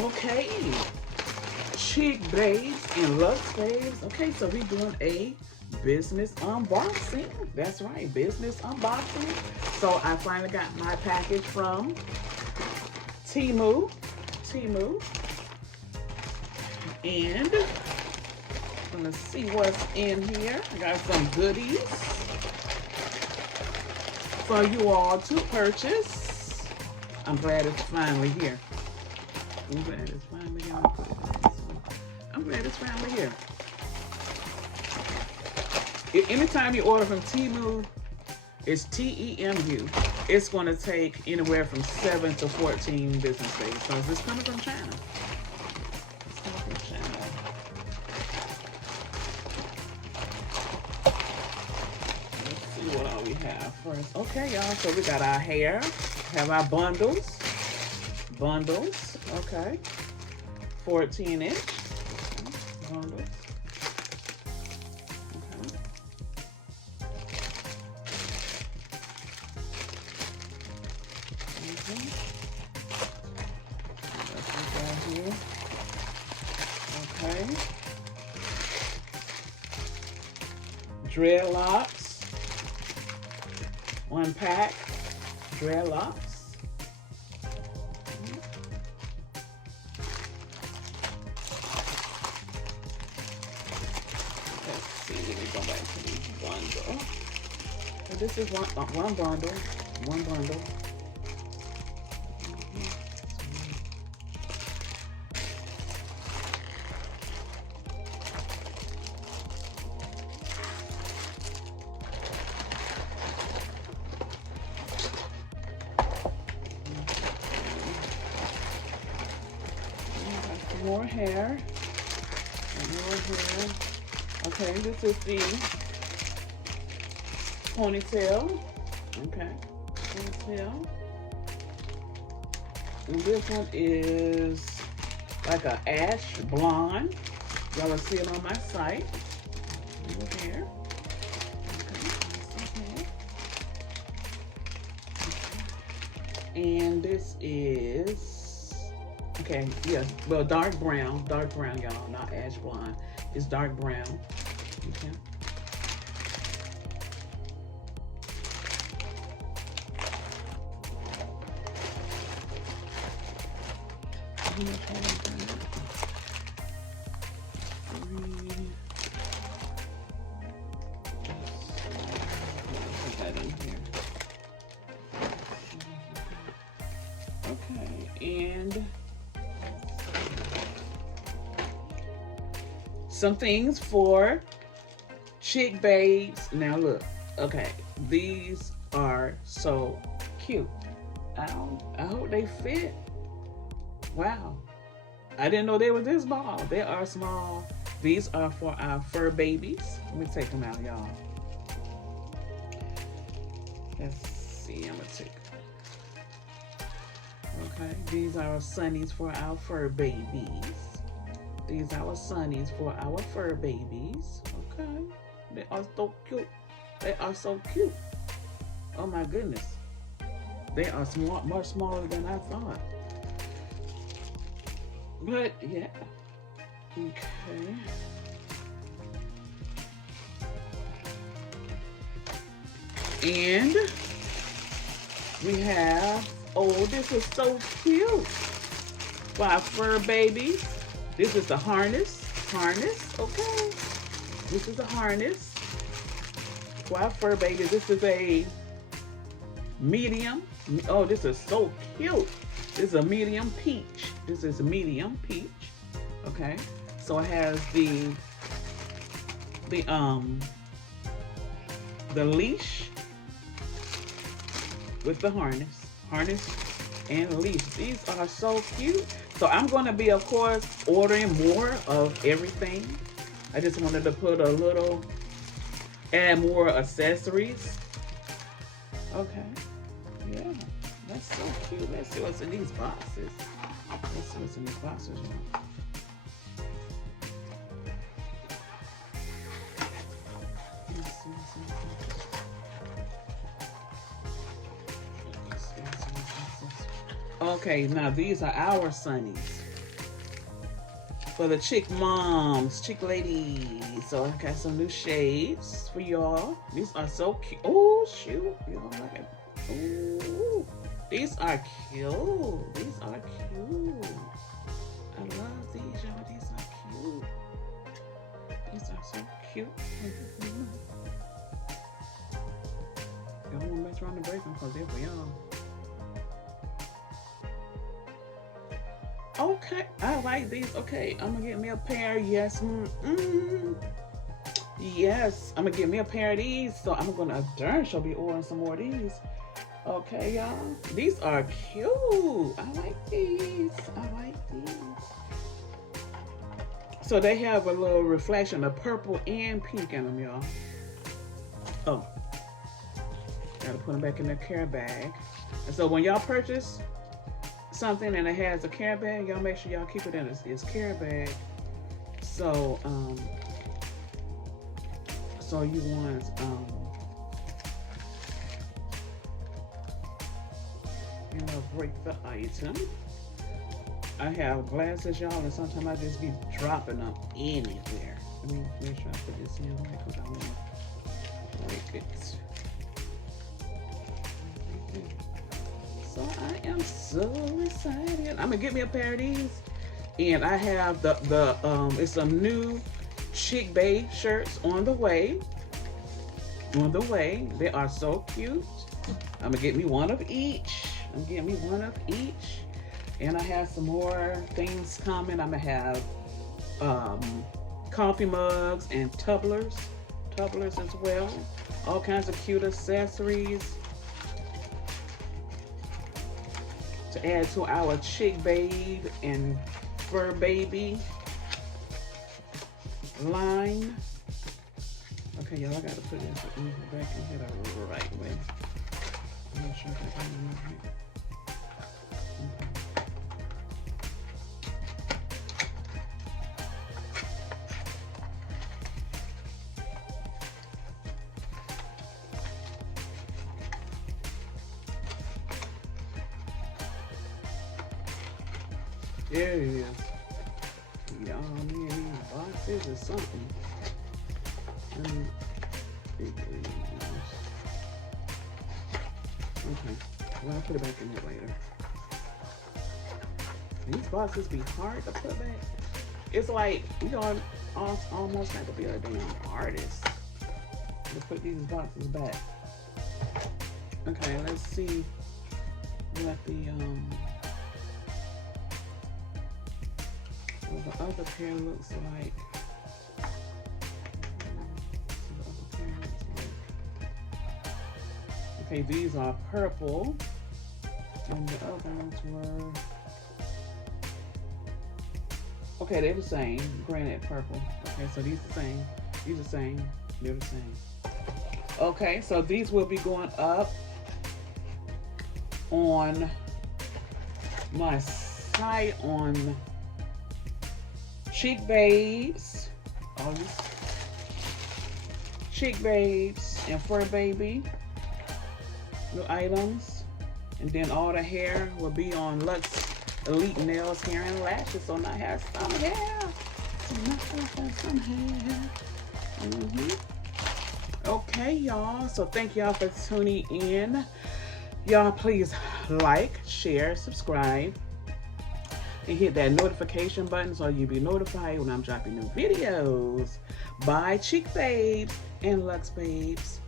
Okay, Chic babes and Lux babes. Okay, so we're doing a business unboxing. That's right, business unboxing. So I finally got my package from TEMU. TEMU. And let's see what's in here. I got some goodies for you all to purchase. I'm glad it's finally here. I'm glad it's finally here. I'm glad it's finally here. Anytime you order from TEMU, it's TEMU. It's going to take anywhere from 7 to 14 business days. So this is coming from China. It's coming from China. Let's see what all we have first. Okay, y'all. So we got our hair. Have our bundles. Bundles. Okay. 14-inch. Bundles. Here. Okay. Dreadlocks. 1 pack. Dreadlocks. Let's see. Let me go back to the bundle. So this is one bundle. One bundle. More hair. More hair. Okay, this is the ponytail. Okay, ponytail. And this one is like an ash blonde. Y'all will see it on my site. Look here. Okay. And this is. Okay, yeah, well, dark brown, y'all, not ash blonde. It's dark brown. Okay. Put that in here. Okay, and some things for Chic babes. Now look, okay, these are so cute. I hope they fit. Wow, I didn't know they were this small. They are small. These are for our fur babies. Let me take them out, y'all. Let's see, I'm gonna take. Okay, these are sunnies for our fur babies. These are our sunnies for our fur babies. Okay. They are so cute. They are so cute. Oh my goodness. They are small, much smaller than I thought. But yeah. Okay. And we have, oh, this is so cute. For our fur babies. This is the harness, okay. This is a harness for our fur baby. This is a medium. Oh, this is so cute. This is a medium peach. This is a medium peach, okay. So it has the leash with the harness and leash. These are so cute. So I'm going to be, of course, ordering more of everything. I just wanted to put a little, add more accessories. Okay. Yeah, that's so cute. Let's see what's in these boxes. Let's see what's in these boxes, y'all. Okay, now these are our sunnies. for the chick moms, chick ladies. So I got some new shades for y'all. These are so cute. Oh shoot, y'all look at. Oh, these are cute. These are cute. I love these, y'all. These are cute. These are so cute. Y'all want to mess around and break them because they're for y'all. Okay, I like these. Okay, I'm gonna get me a pair. Yes, yes, I'm gonna get me a pair of these. So I'm gonna darn sure be ordering some more of these. Okay, y'all, these are cute. I like these. I like these. So they have a little reflection of purple and pink in them, y'all. Oh, gotta put them back in the care bag. And so when y'all purchase something and it has a care bag, y'all make sure y'all keep it in its care bag. So so you want you know, break the item. I have glasses, y'all, and sometimes I just be dropping them anywhere. Let me make sure I put this in right because I want to break it. So I am so excited. I'm gonna get me a pair of these, and I have it's some new Chic Babe shirts on the way. On the way, they are so cute. I'm gonna get me one of each. I'm getting me one of each, and I have some more things coming. I'm gonna have coffee mugs and tumblers as well. All kinds of cute accessories to add to our Chic Babe and Fur Baby line. Okay, y'all, I gotta put this back in here the right way. I'm not sure if I can remember it. There it is. Y'all, me and these boxes or something. Okay, well, I'll put it back in there later. These boxes be hard to put back. It's like, you know, almost have to be a damn artist to put these boxes back. Okay, let's see what the other pair looks like. Okay, these are purple, and the other ones were, okay, they're the same, granite purple. Okay, so these the same, these the same, they're the same. Okay, so these will be going up on my site on Chic Babes, all these Chic Babes and Fur Baby new items, and then all the hair will be on Luxe Elite Nails, Hair and Lashes. So now I have some hair. So now I have some hair. Okay, y'all. So thank y'all for tuning in. Y'all, please like, share, subscribe, and hit that notification button so you'll be notified when I'm dropping new videos by Chic Babes and Luxe Babes.